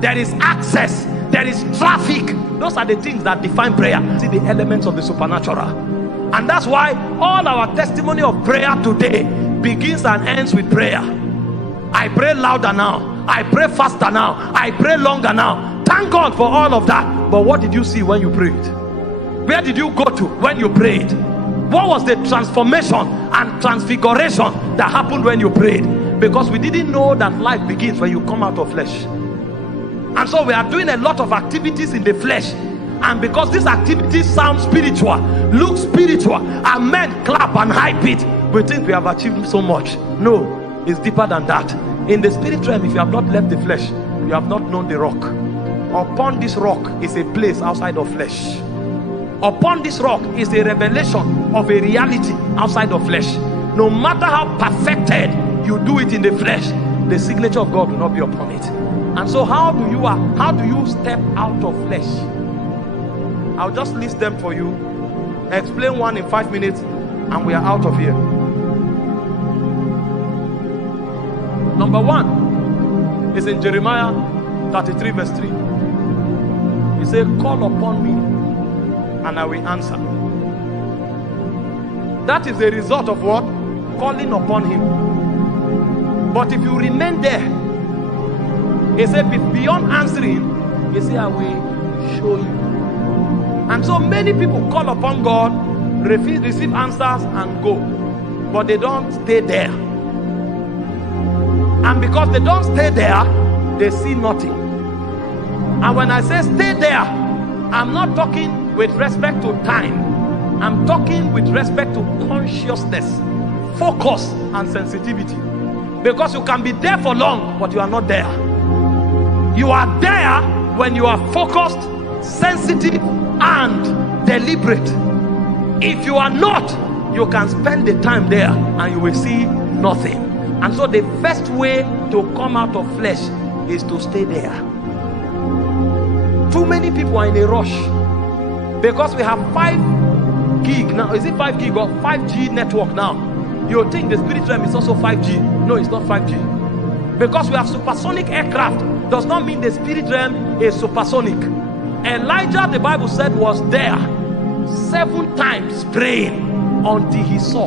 there is access, there is traffic. Those are the things that define prayer. See the elements of the supernatural. And that's why all our testimony of prayer today begins and ends with prayer. I pray louder now, I pray faster now, I pray longer now. Thank God for all of that. But what did you see when you prayed? Where did you go to when you prayed? What was the transformation and transfiguration that happened when you prayed? Because we didn't know that life begins when you come out of flesh. And so we are doing a lot of activities in the flesh, and because these activities sound spiritual, look spiritual, and men clap and hype it, we think we have achieved so much. No, it's deeper than that. In the spirit realm, if you have not left the flesh, you have not known the rock. Upon this rock is a place outside of flesh. Upon this rock is a revelation of a reality outside of flesh. No matter how perfected you do it in the flesh, the signature of God will not be upon it. And so how do you step out of flesh? I'll just list them for you, explain one in 5 minutes, and we are out of here. Number one is in Jeremiah 33 verse 3. He said, call upon me and I will answer. That is the result of what? Calling upon him. But if you remain there, he said, beyond answering, he said, I will show you. And so many people call upon God, receive answers and go, but they don't stay there. And because they don't stay there, they see nothing. And when I say stay there, I'm not talking with respect to time. I'm talking with respect to consciousness, focus and sensitivity. Because you can be there for long, but you are not there. You are there when you are focused, sensitive and deliberate. If you are not, you can spend the time there and you will see nothing. And so the first way to come out of flesh is to stay there. Too many people are in a rush because we have 5 gig now. Is it 5 gig or 5G network now? You think the spirit realm is also 5G. No, it's not 5G. Because we have supersonic aircraft does not mean the spirit realm is supersonic. Elijah, the Bible said, was there 7 times praying until he saw.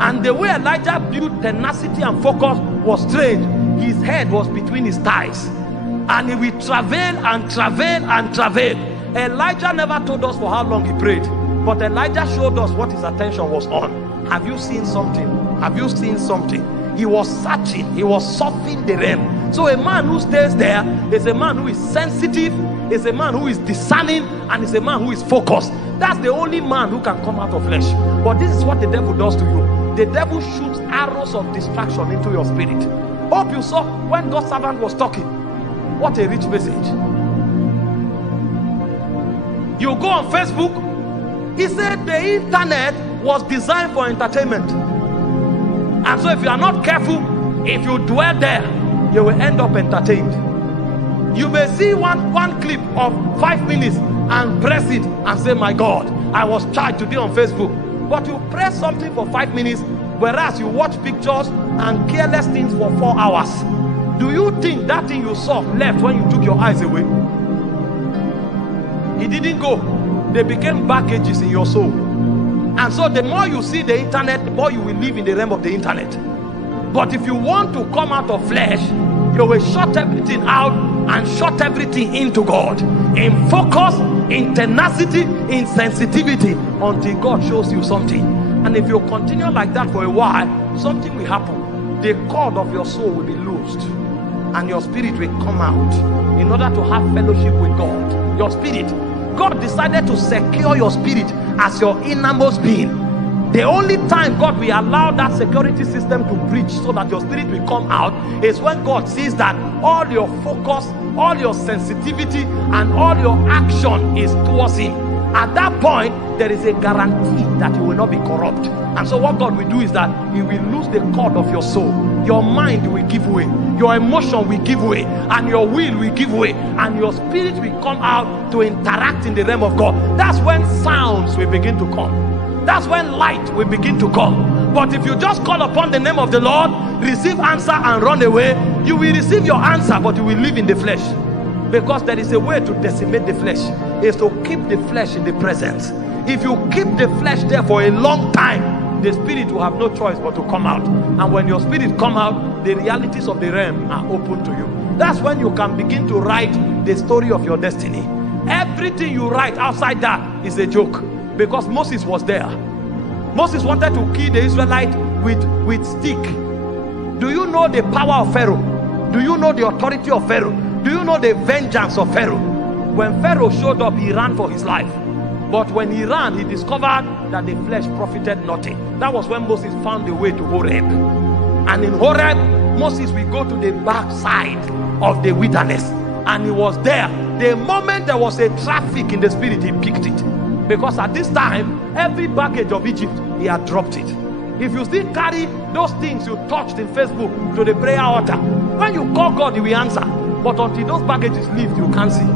And the way Elijah built tenacity and focus was strange. His head was between his thighs, and he will travail and travail and travail. Elijah never told us for how long he prayed, but Elijah showed us what his attention was on. Have you seen something? Have you seen something? He was searching, he was surfing the realm. So a man who stays there is a man who is sensitive, is a man who is discerning, and is a man who is focused. That's the only man who can come out of flesh. But this is what the devil does to you. The devil shoots arrows of distraction into your spirit. Hope you saw when God's servant was talking. What a rich message. You go on Facebook, he said the internet was designed for entertainment. And so if you are not careful, if you dwell there, you will end up entertained. You may see one clip of 5 minutes and press it and say, my God, I was charged today on Facebook. But you press something for 5 minutes, whereas you watch pictures and careless things for 4 hours. Do you think that thing you saw left when you took your eyes away? It didn't go. They became baggages in your soul. And so the more you see the internet, the more you will live in the realm of the internet. But if you want to come out of flesh, you will shut everything out and shut everything into God, in focus, in tenacity, in sensitivity, until God shows you something. And if you continue like that for a while, something will happen. The cord of your soul will be loosed and your spirit will come out in order to have fellowship with God. Your spirit, God decided to secure your spirit as your innermost being. The only time God will allow that security system to breach so that your spirit will come out is when God sees that all your focus, all your sensitivity, and all your action is towards him. At that point, there is a guarantee that you will not be corrupt. And so what God will do is that he will lose the cord of your soul. Your mind will give way, your emotion will give way, and your will will give way, and your spirit will come out to interact in the realm of God. That's when sounds will begin to come. That's when light will begin to come. But if you just call upon the name of the Lord, receive answer and run away, you will receive your answer, but you will live in the flesh. Because there is a way to decimate the flesh, is to keep the flesh in the presence. If you keep the flesh there for a long time, the spirit will have no choice but to come out. And when your spirit come out, the realities of the realm are open to you. That's when you can begin to write the story of your destiny. Everything you write outside that is a joke, because Moses was there. Moses wanted to kill the Israelites with stick. Do you know the power of Pharaoh? Do you know the authority of Pharaoh? Do you know the vengeance of Pharaoh? When Pharaoh showed up, he ran for his life. But when he ran, he discovered that the flesh profited nothing. That was when Moses found the way to Horeb. And in Horeb, Moses will go to the back side of the wilderness. And he was there. The moment there was a traffic in the spirit, he picked it. Because at this time, every baggage of Egypt, he had dropped it. If you still carry those things you touched in Facebook to the prayer altar, when you call God, he will answer. But until those baggages leave, you can't see.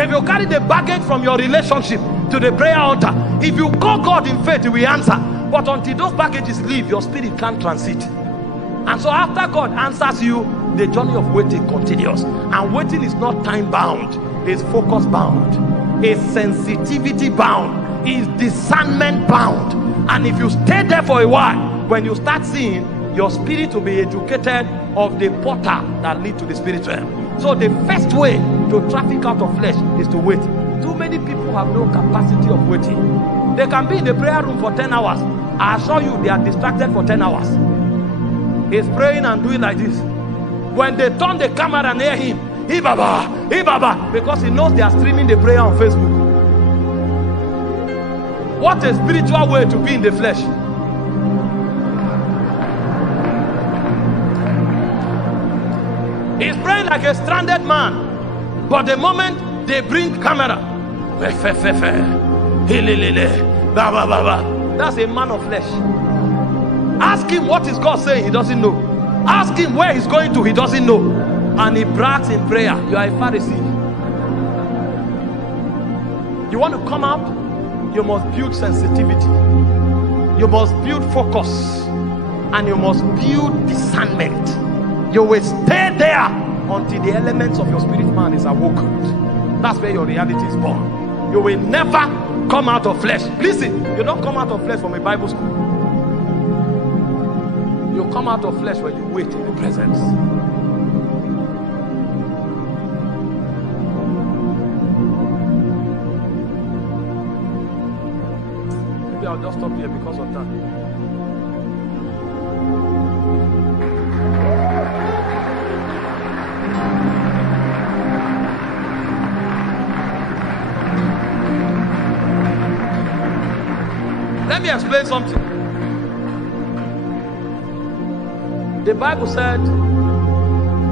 If you carry the baggage from your relationship to the prayer altar, if you call God in faith, he will answer. But until those baggages leave, your spirit can't transit. And so after God answers you, the journey of waiting continues. And waiting is not time bound, it's focus bound, it's sensitivity bound, it's discernment bound. And if you stay there for a while, when you start seeing, your spirit will be educated of the portal that lead to the spirit realm. So the first way to traffic out of flesh is to wait. Too many people have no capacity of waiting. They can be in the prayer room for 10 hours. I assure you, they are distracted for 10 hours. He's praying and doing like this. When they turn the camera and hear him, Ibaba, because he knows they are streaming the prayer on Facebook. What a spiritual way to be in the flesh. He's praying like a stranded man. But the moment they bring camera, that's a man of flesh. Ask him what is God saying, he doesn't know. Ask him where he's going to, he doesn't know. And he brags in prayer. You are a Pharisee. You want to come out? You must build sensitivity. You must build focus. And you must build discernment. You will stay there until the elements of your spirit man is awoken. That's where your reality is born. You will never come out of flesh. Listen, you don't come out of flesh from a Bible school. You come out of flesh when you wait in the presence. Maybe I'll just stop here because of that. Let me explain something. The Bible said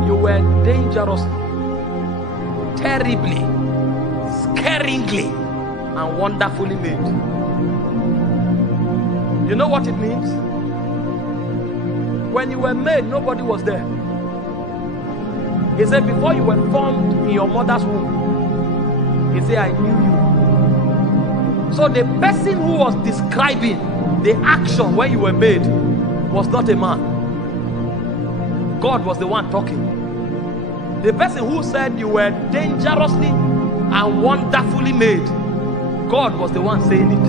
you were dangerously, terribly, scaringly, and wonderfully made. You know what it means? When you were made, nobody was there. He said, before you were formed in your mother's womb, he said, I knew you. So the person who was describing the action when you were made was not a man. God was the one talking. The person who said you were dangerously and wonderfully made, God was the one saying it.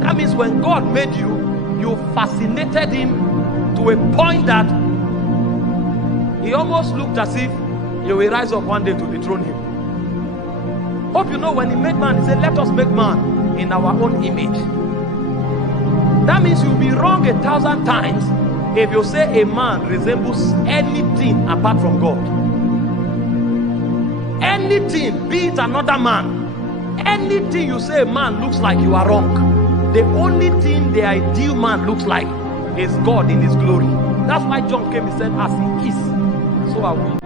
That means when God made you, you fascinated him to a point that he almost looked as if you will rise up one day to dethrone him. Hope you know when he made man, he said, let us make man in our own image. That means you'll be wrong 1,000 times if you say a man resembles anything apart from God. Anything, be it another man, anything you say a man looks like, you are wrong. The only thing the ideal man looks like is God in his glory. That's why John came and said, as he is, so are we.